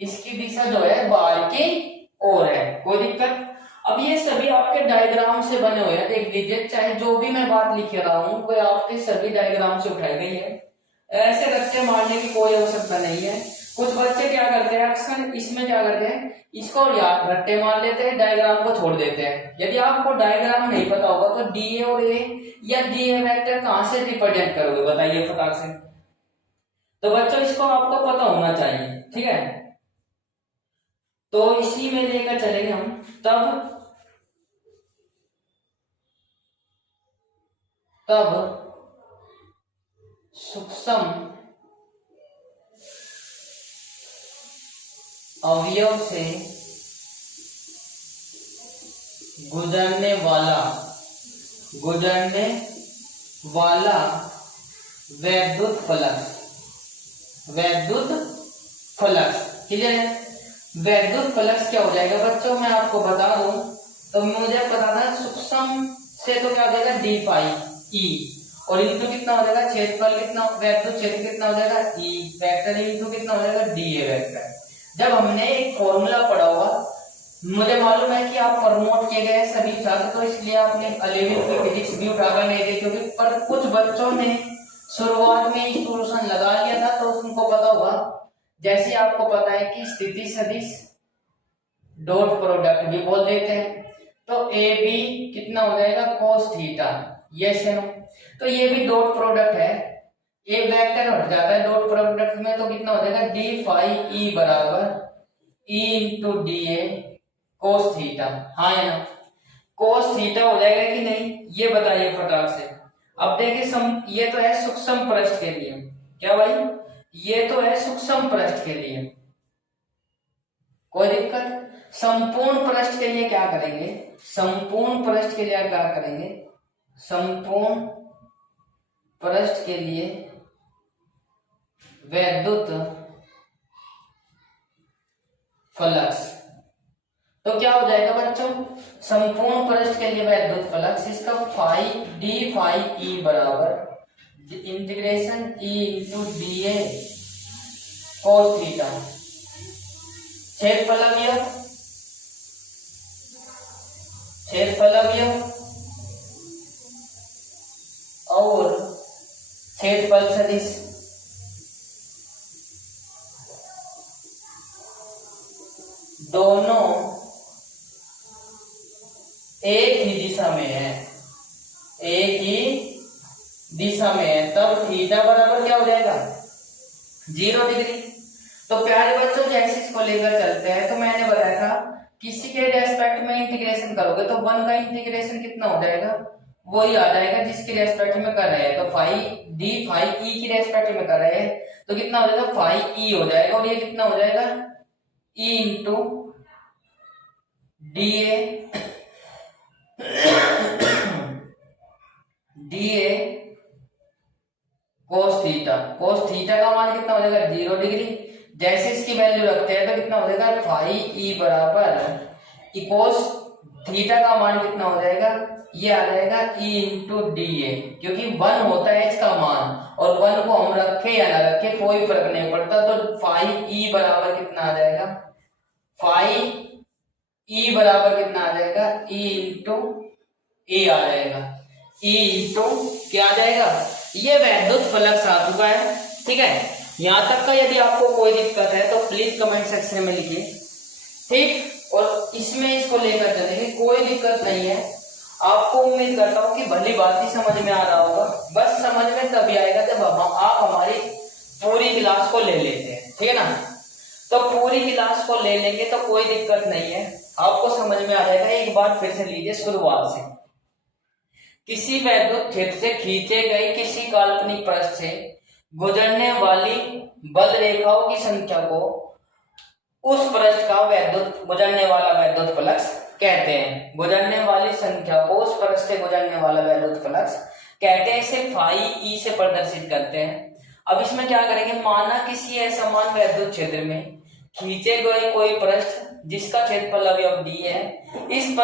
इसकी दिशा जो है बाहर की ओर है, कोई दिक्कत? अब ये सभी आपके डायग्राम से बने हुए हैं, देख लीजिए, चाहे जो भी मैं बात लिख रहा हूं वो आपके सभी डायग्राम से उठाई गई है। ऐसे रट्टे मारने की कोई आवश्यकता नहीं है। कुछ बच्चे क्या करते हैं, अक्सर इसमें क्या करते हैं, इसको याद रट्टे मार लेते हैं, डायग्राम को छोड़ देते हैं। यदि आपको डायग्राम नहीं पता होगा तो डी और ए या डी ए वेक्टर कहां से रिप्रेजेंट करोगे, बताइए फटाक से। तो बच्चों इसको आपको पता होना चाहिए, ठीक है? तो इसी में लेकर चलेंगे हम। तब सूक्ष्म अवयव से गुजरने वाला वैद्युत फ्लक्स क्लियर है? वैद्युत फ्लक्स क्या हो जाएगा बच्चों, मैं आपको बता दूं। तो मुझे पता था सूक्ष्म से तो क्या हो जाएगा डी फाई ई, और इनटू कितना हो जाएगा क्षेत्रफल, कितना वैद्युत क्षेत्र कितना हो जाएगा ई वेक्टर, इनटू कितना हो जाएगा डी ए वेक्टर। जब हमने एक फॉर्मूला पढ़ा हुआ, मुझे मालूम है कि आप प्रमोट किए गए सभी छात्र, तो इसलिए आपने 11वीं की फिजिक्स भी उठाकर नहीं दी, क्योंकि पर कुछ बच्चों ने शुरुआत में ही ट्यूशन लगा लिया था, तो उनको पता होगा। जैसे आपको पता है कि स्थिति सदिश डॉट प्रोडक्ट भी बोल देते हैं, तो ए बी कितना हो जाएगा कोस थीटा, यस या नो? तो ये भी डॉट प्रोडक्ट है, ए वेक्टर हट जाता है डॉट प्रोडक्ट में, तो कितना हो जाएगा डी फाई ई बराबर E into D A cos theta. हाँ या ना? कोस थीटा हो जाएगा कि नहीं, ये बताइए फटाक से। अब देखिए ये तो है सूक्ष्म पृष्ठ के लिए, क्या भाई, ये तो है सूक्ष्म पृष्ठ के लिए, कोई दिक्कत? संपूर्ण पृष्ठ के लिए क्या करेंगे, संपूर्ण पृष्ठ के लिए क्या करेंगे, संपूर्ण पृष्ठ के लिए वैद्युत फ्लक्स, तो क्या हो जाएगा बच्चों, संपूर्ण पृष्ठ के लिए वैद्युत फ्लक्स, इसका फाई डी फाई ई बराबर integration E into D A cos theta, क्षेत्रफल अवयव और क्षेत्रफल सदिश दोनों एक ही दिशा में है, एक ही दिशा में है, तब थीटा बराबर क्या हो जाएगा 0 डिग्री। तो प्यारे बच्चों जैसे इसको लेकर चलते हैं, तो मैंने बताया था किसी के रेस्पेक्ट में इंटीग्रेशन करोगे तो 1 का इंटीग्रेशन कितना हो जाएगा, वही आ जाएगा जिसके रेस्पेक्ट में कर रहे हैं। तो फाई डी फाई ई की रेस्पेक्ट में कर रहे हैं, तो कितना हो जाएगा फाई ई हो जाएगा, और ये कितना हो जाएगा E into D A cos theta. Cos theta का मान कितना हो जाएगा 0 डिग्री। जैसे इसकी वैल्यू रखते हैं तो कितना हो जाएगा फाई ई बराबर कोस थीटा का मान कितना हो जाएगा, ये आ जाएगा ई इंटू डी ए, क्योंकि 1 होता है इसका मान, और 1 को हम रखे या ना रखे कोई फर्क नहीं पड़ता। तो फाई ई बराबर कितना आ जाएगा, फाई ई बराबर कितना आ जाएगा ई इंटू ए आ जाएगा, ई इंटू क्या आ जाएगा, ये वैद्युत फ्लक्स आ चुका है। ठीक है, यहाँ तक का यदि आपको कोई दिक्कत है तो प्लीज कमेंट सेक्शन में लिखिए, ठीक। और इसमें इसको लेकर चलेंगे, कोई दिक्कत नहीं है। आपको उम्मीद करता हूँ कि भली बात ही समझ में आ रहा होगा, बस समझ में तभी आएगा जब आप हमारी पूरी क्लास को ले लेते हैं, ठीक है ना। तो पूरी क्लास को ले लेंगे तो कोई दिक्कत नहीं है, आपको समझ में आ जाएगा। एक बार फिर से लीजिए शुरुआत से। किसी वैद्युत क्षेत्र से खींचे गए किसी काल्पनिक पृष्ठ से गुजरने वाली बल रेखाओं की संख्या को उस पृष्ठ का वैद्युत गुजरने वाला वैद्युत फ्लक्स कहते हैं। गुजरने वाली संख्या को उस पृष्ठ से गुजरने वाला वैद्युत फ्लक्स कहते हैं। इसे फाई ई से प्रदर्शित करते हैं। अब इसमें क्या करेंगे, माना किसी असमान वैद्युत क्षेत्र में खींचे गए कोई पृष्ठ जिसका क्षेत्रफल अवयव d है, इस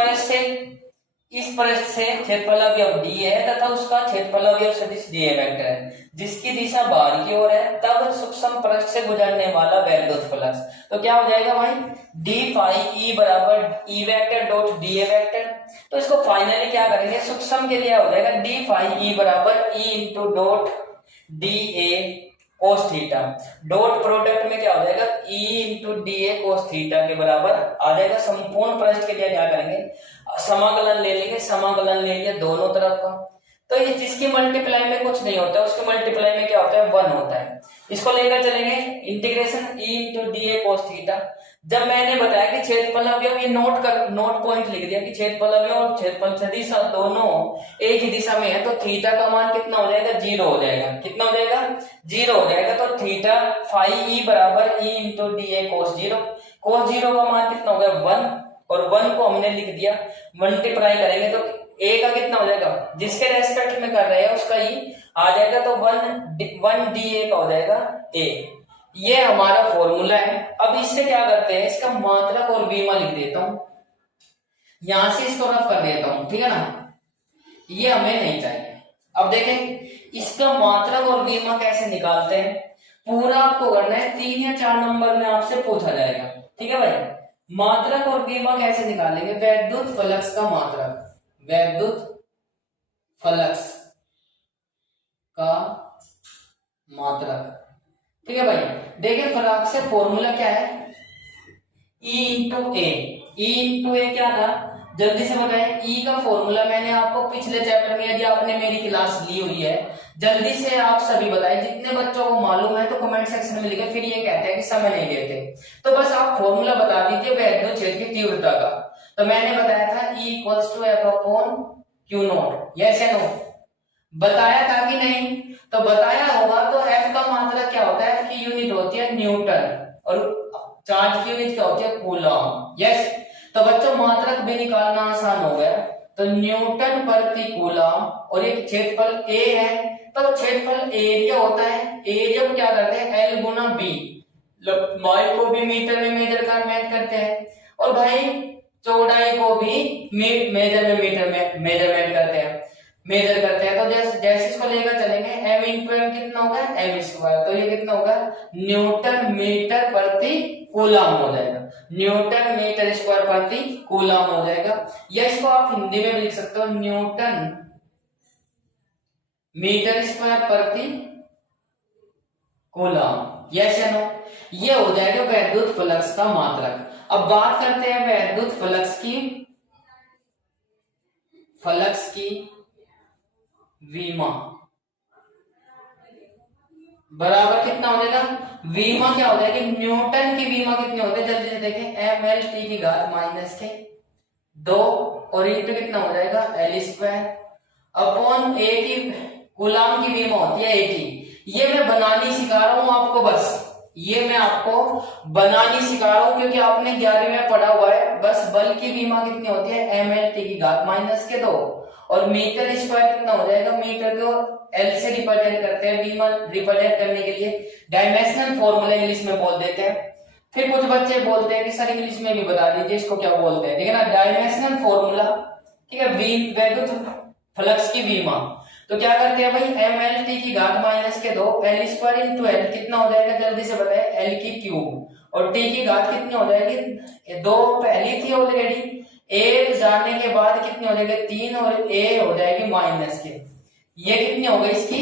पृष्ठ से क्षेत्रफल अवयव d है तथा उसका क्षेत्रफल अवयव सदिश d वेक्टर है जिसकी दिशा बाहर की ओर है, तब सूक्ष्म पृष्ठ से गुजरने वाला वैद्युत फ्लक्स तो क्या हो जाएगा भाई, d फाई e बराबर e vector dot da vector. तो इसको फाइनली क्या करेंगे, सूक्ष्म के लिए हो जाएगा d फाई e बराबर e into dot da cos theta, dot product में क्या हो जाएगा e into da cos theta के बराबर आ जाएगा। संपूर्ण पृष्ठ के लिए क्या करेंगे, समाकलन ले लेंगे, समाकलन ले लिया दोनों तरफ का। तो ये जिसकी मल्टीप्लाई में कुछ नहीं होता है उसके मल्टीप्लाई में क्या होता है, 1 होता है। इसको लेकर चलेंगे integration e into da cos theta. जब मैंने बताया कि क्षेत्रफल अवयव, ये नोट पॉइंट लिख दिया कि क्षेत्रफल अवयव और क्षेत्रफल सदिश दोनों एक ही दिशा में है, तो थीटा का मान कितना हो जाएगा, 0 हो जाएगा। कितना हो जाएगा, 0 हो जाएगा। तो थीटा फाई ई बराबर ई इंटू da कोस 0। कोस 0 का मान कितना हो गया, 1, और 1 को हमने लिख दिया, मल्टीप्लाई करेंगे तो a का कितना हो जाएगा, जिसके रेस्पेक्ट में कर रहे हैं उसका ही आ जाएगा, तो 1 da का हो जाएगा a। ये हमारा फॉर्मूला है। अब इससे क्या करते हैं, इसका मात्रक और बीमा लिख देता हूं, यहां से इसको रफ कर देता हूं, ठीक है ना, ये हमें नहीं चाहिए। अब देखें इसका मात्रक और बीमा कैसे निकालते हैं, पूरा आपको करना है, 3 या 4 नंबर में आपसे पूछा जाएगा, ठीक है भाई। मात्रक और बीमा कैसे निकालेंगे, वैद्युत फ्लक्स का मात्रक, वैद्युत फ्लक्स का मात्रक, ठीक है भाई। देखिए फ्लक्स से फॉर्मूला क्या है, E इंटू ए क्या था, जल्दी से बताएं। E का फॉर्मूला मैंने आपको पिछले चैप्टर में, यदि आपने मेरी क्लास ली हुई है, जल्दी से आप सभी बताएं, जितने बच्चों को मालूम है तो कमेंट सेक्शन में लिखे, फिर ये कहते हैं कि समय नहीं देते, तो बस आप फॉर्मूला बता दीजिए वैद्युत क्षेत्र की तीव्रता का। तो मैंने बताया था E equals to F upon Q naught, yes या नो, बताया था कि नहीं, तो बताया होगा। तो F का मात्रक क्या होता है, F की यूनिट होती है न्यूटन, और चार्ज की यूनिट क्या होती है, कूलम, यस। तो बच्चों मात्रक भी निकालना आसान हो गया, तो न्यूटन प्रति कूलम, और ये क्षेत्रफल A है, तो क्षेत्रफल एरिया होता है, एरिया को क्या करते हैं, L गुना B, लंबाई को भी मीटर में मेजरमेंट करते हैं, और भाई चौड़ाई को भी मेजरमेंट करते हैं। तो जैसे इसको लेकर चलेंगे, m इंटू एम कितना होगा, m स्क्वायर, तो ये कितना होगा, न्यूटन मीटर प्रति कूलम हो जाएगा, न्यूटन मीटर स्क्वायर प्रति कूलम हो जाएगा। या इसको आप हिंदी में भी लिख सकते हो, न्यूटन मीटर स्क्वायर प्रति कूलम, यस या नो, ये हो जाएगा वैद्युत फ्लक्स का मात्रक। अब बात करते हैं वैद्युत फ्लक्स की वीमा, बराबर कितना हो जाएगा, वीमा क्या हो जाएगी, न्यूटन की वीमा कितनी होती है, जल्दी से देखें, एम एल टी की घात माइनस के 2, और इंटू कितना हो जाएगा, एल स्क्वायर अपॉन ए की, कूलम की वीमा होती है 80। ये मैं बनानी सिखा रहा हूं आपको, बस ये मैं आपको बनानी सिखा रहा हूं, क्योंकि आपने 11वीं में पढ़ा हुआ है। बस बल की वीमा कितनी होती है, एम एल टी की घात माइनस के 2, और मीटर स्क्वायर कितना हो जाएगा, मीटर को एल से रिप्रेजेंट करते हैं, वीमा रिप्रेजेंट करने के लिए डायमेंशनल फॉर्मूला इंग्लिश में बोल देते हैं। फिर कुछ बच्चे बोलते हैं कि सर इंग्लिश में भी बता दीजिए इसको क्या बोलते हैं, ठीक है ना, डायमेंशनल फॉर्मूला, ठीक है, वैद्युत फ्लक्स की वीमा। तो क्या करते हैं भाई, एम एल टी की घात माइनस के 2, एल स्क्वायर इंटू एल कितना हो जाएगा, जल्दी से बताए, एल की क्यूब, और टी की घात कितनी हो जाएगी, 2 पहली थी ऑलरेडी, ए जानने के बाद कितनी हो जाएगी, 3, और ए हो जाएगी माइनस के, ये कितनी हो गई, इसकी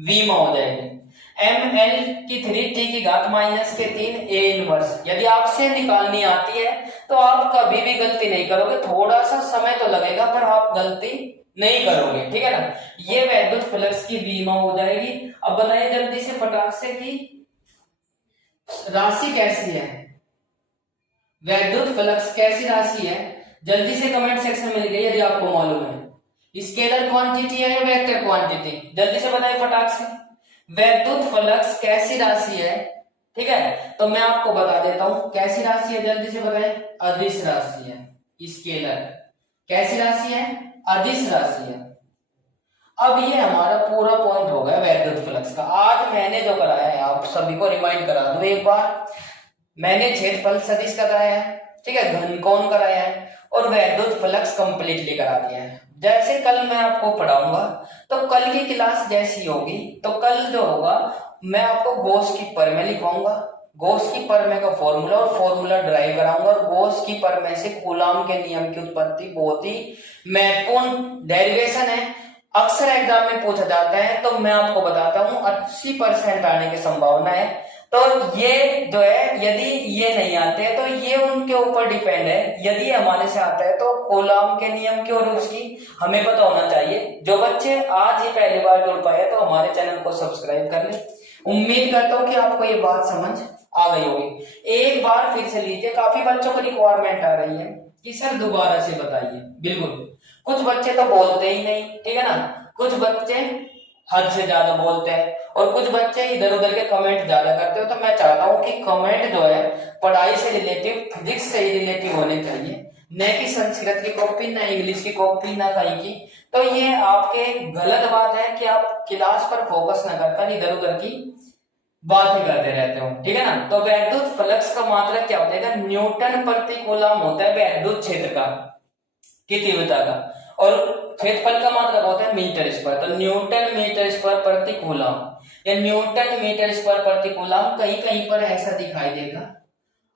वीमा हो जाएगी। ml की 3 A इनवर्स। यदि आपसे निकालनी आती है तो आप कभी भी गलती नहीं करोगे, थोड़ा सा समय तो लगेगा पर आप गलती नहीं करोगे, ठीक है ना। ये वैद्युत फ्लक्स की विमा हो जाएगी। अब बताइए जल्दी से फटाक से कि राशि कैसी है, वैद्युत फ्लक्स कैसी राशि है, जल्दी से कमेंट सेक्शन में लिखिए यदि आपको मालूम है। स्केलर क्वांटिटी है या वेक्टर क्वांटिटी, जल्दी से बताइए फटाक से। वैद्युत फ्लक्स कैसी राशि है, ठीक है, तो मैं आपको बता देता हूं कैसी राशि है, जल्दी से बताइए। अदिश राशि है। स्केलर कैसी राशि है, अदिश राशि है। अब ये हमारा पूरा पॉइंट हो गया वैद्युत फ्लक्स का। आज मैंने जो कराया है आप सभी को रिमाइंड करा दूं एक बार, मैंने क्षेत्रफल सदिश कराया है, ठीक है, घनकोण कराया है और वैद्युत फ्लक्स कंप्लीटली करा दिया है। जैसे कल मैं आपको पढ़ाऊंगा तो कल की क्लास जैसी होगी, तो कल जो होगा मैं आपको गॉस की प्रमेय लिखवाऊंगा, गॉस की प्रमेय का फॉर्मूला और फॉर्मूला ड्राइव कराऊंगा, और गॉस की प्रमेय से कूलॉम के नियम की उत्पत्ति बहुत ही महत्वपूर्ण डेरिवेशन है, अक्सर एग्जाम में पूछा जाता है। तो मैं आपको बताता हूं 80% आने की संभावना है। तो ये जो है यदि ये नहीं आते तो ये उनके ऊपर डिपेंड है, यदि हमारे से आता है तो कूलॉम के नियम की और उसकी हमें पता होना चाहिए। जो बच्चे आज ही पहली बार जुड़ पाए तो हमारे चैनल को सब्सक्राइब कर ले। उम्मीद करता हूँ कि आपको ये बात समझ आ गई होगी। एक बार फिर से लीजिए, काफी बच्चों को रिक्वायरमेंट आ रही है कि सर दोबारा से बताइए। बिल्कुल, कुछ बच्चे तो बोलते ही नहीं, ठीक है ना, कुछ बच्चे हद से ज्यादा बोलते हैं और कुछ बच्चे इधर उधर के कमेंट ज्यादा करते हो। तो मैं चाहता हूं कि कमेंट जो है पढ़ाई से रिलेटिव, फिजिक्स से ही रिलेटिव होने चाहिए, न कि संस्कृत की कॉपी, न इंग्लिश की कॉपी, न कहीं की। तो ये आपके गलत बात है कि आप क्लास पर फोकस न करकर इधर उधर की बातें करते रहते हो, ठीक है ना। तो वैद्युत फ्लक्स का मात्रक क्या होता है, न्यूटन प्रति कूलम होता है वैद्युत क्षेत्र का, की तीव्रता का, और क्षेत्रफल का मात्रक होता है मीटर स्क्वायर। तो न्यूटन मीटर स्क्वायर प्रति कूलम या न्यूटन मीटर स्क्वायर प्रति कूलम कहीं कहीं पर ऐसा दिखाई देगा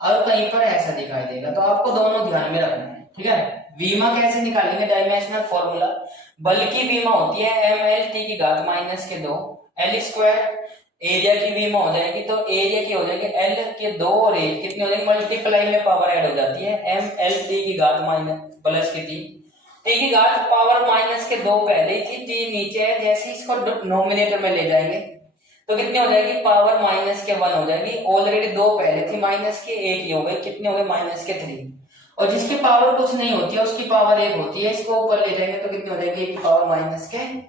और कहीं पर ऐसा दिखाई देगा, तो आपको दोनों ध्यान में रखना है, ठीक है। विमा कैसे निकालेंगे, डायमेंशनल फॉर्मूला, बल की विमा होती है mL/-2 L स्क्वायर। एरिया की विमा हो जाएगी तो एरिया की हो जाएगी L के 2 और 1 कितनी हो जाएगी, मल्टीप्लाई में पावर ऐड हो जाती है mL/-3 टी की घात पावर -2 पहले थी, टी नीचे है, जैसे इसको नोमिनेटर में ले जाएंगे तो कितनी हो जाएगी, पावर -1 हो जाएगी। ऑलरेडी 2 पहले थी, -1 ही हो गई, कितने हो गए, -3। और जिसकी पावर कुछ नहीं होती है उसकी पावर 1 होती है, इसको ऊपर ले जाएंगे तो कितनी हो जाएगी, 1 की पावर -1।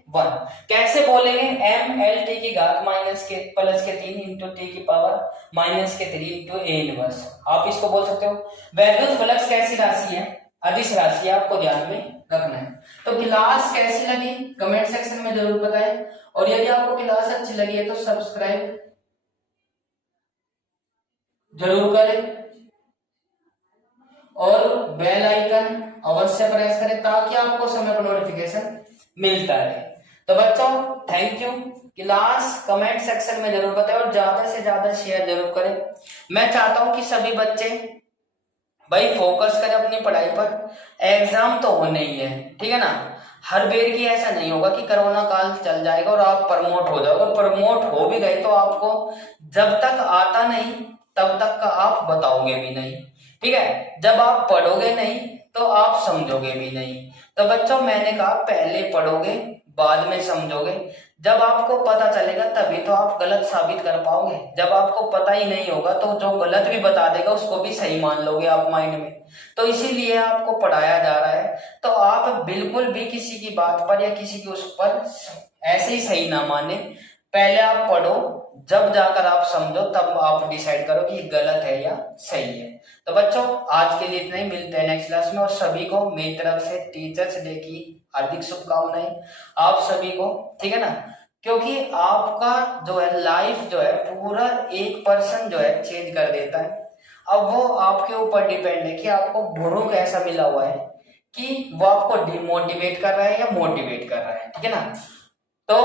कैसे बोलेंगे, mL/-3 इंटू टी की पावर -3 इंटू A इनवर्स। आप इसको बोल सकते हो। वैद्युत फ्लक्स कैसी राशि है, अदिश राशि, आपको ध्यान में रखना है। तो क्लास कैसी लगी कमेंट सेक्शन में जरूर बताएं, और यदि आपको क्लास अच्छी लगी है तो सब्सक्राइब जरूर करें और बेल आइकन अवश्य प्रेस करें ताकि आपको समय पर नोटिफिकेशन मिलता रहे। तो बच्चों thank you. Class comment section में जरूर बताएं और ज्यादा से ज्यादा शेयर जरूर करें। मैं चाहता हूं कि सभी बच्चे भाई फोकस करें अपनी पढ़ाई पर, एग्जाम तो होने ही है, ठीक है ना। हर बेर की ऐसा नहीं होगा कि कोरोना काल चल जाएगा और आप प्रमोट हो जाओगे, प्रमोट हो भी गए तो आपको जब तक आता नहीं तब तक का आप बताओगे भी नहीं, ठीक है। जब आप पढ़ोगे नहीं तो आप समझोगे भी नहीं। तो बच्चों मैंने कहा पहले पढ़ोगे बाद में समझोगे, जब आपको पता चलेगा तभी तो आप गलत साबित कर पाओगे। जब आपको पता ही नहीं होगा तो जो गलत भी बता देगा उसको भी सही मान लोगे आप माइंड में। तो इसीलिए आपको पढ़ाया जा रहा है, तो आप बिल्कुल भी किसी की बात पर या किसी की उस पर ऐसे ही सही ना माने। पहले आप पढ़ो, जब जाकर आप समझो तब आप डिसाइड करो कि गलत है या सही है। तो बच्चों आज के लिए इतना ही, मिलते हैं नेक्स्ट क्लास में। और सभी को मेरी तरफ से टीचर्स डे की हार्दिक शुभकामनाएं आप सभी को, ठीक है ना। क्योंकि आपका जो है लाइफ जो है पूरा 1% जो है चेंज कर देता है। अब वो आपके ऊपर डिपेंड है कि आपको गुरु कैसा मिला हुआ है, कि वो आपको डिमोटिवेट कर रहा है या मोटिवेट कर रहा है, ठीक है ना। तो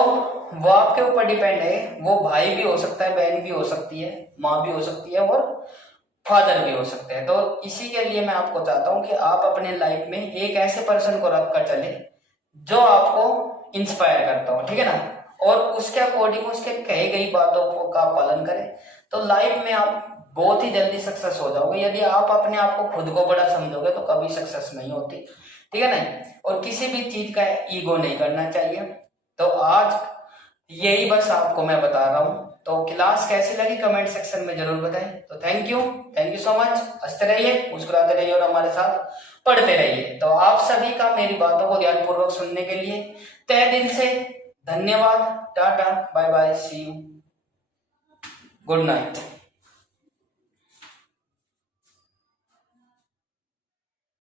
वो आपके ऊपर डिपेंड है, वो भाई भी हो सकता है, बहन भी हो सकती है, माँ भी हो सकती है और फादर भी हो सकते हैं। तो इसी के लिए मैं आपको चाहता हूं कि आप अपने लाइफ में एक ऐसे पर्सन को रख कर चले जो आपको इंस्पायर करता हो, ठीक है ना। और उसके अकॉर्डिंग उसके कही गई बातों को का पालन करें तो लाइफ में आप बहुत ही जल्दी सक्सेस हो जाओगे। यदि आप अपने आप को खुद को बड़ा समझोगे तो कभी सक्सेस नहीं होती, ठीक है ना। और किसी भी चीज का ईगो नहीं करना चाहिए। तो आज यही बस आपको मैं बता रहा हूँ। तो क्लास कैसी लगी कमेंट सेक्शन में जरूर बताएं। तो थैंक यू सो मच। हंसते रहिए, मुस्कुराते रहिए और हमारे साथ पढ़ते रहिए। तो आप सभी का मेरी बातों को ध्यानपूर्वक सुनने के लिए तहे दिल से धन्यवाद। टाटा, bye bye, see you, good night.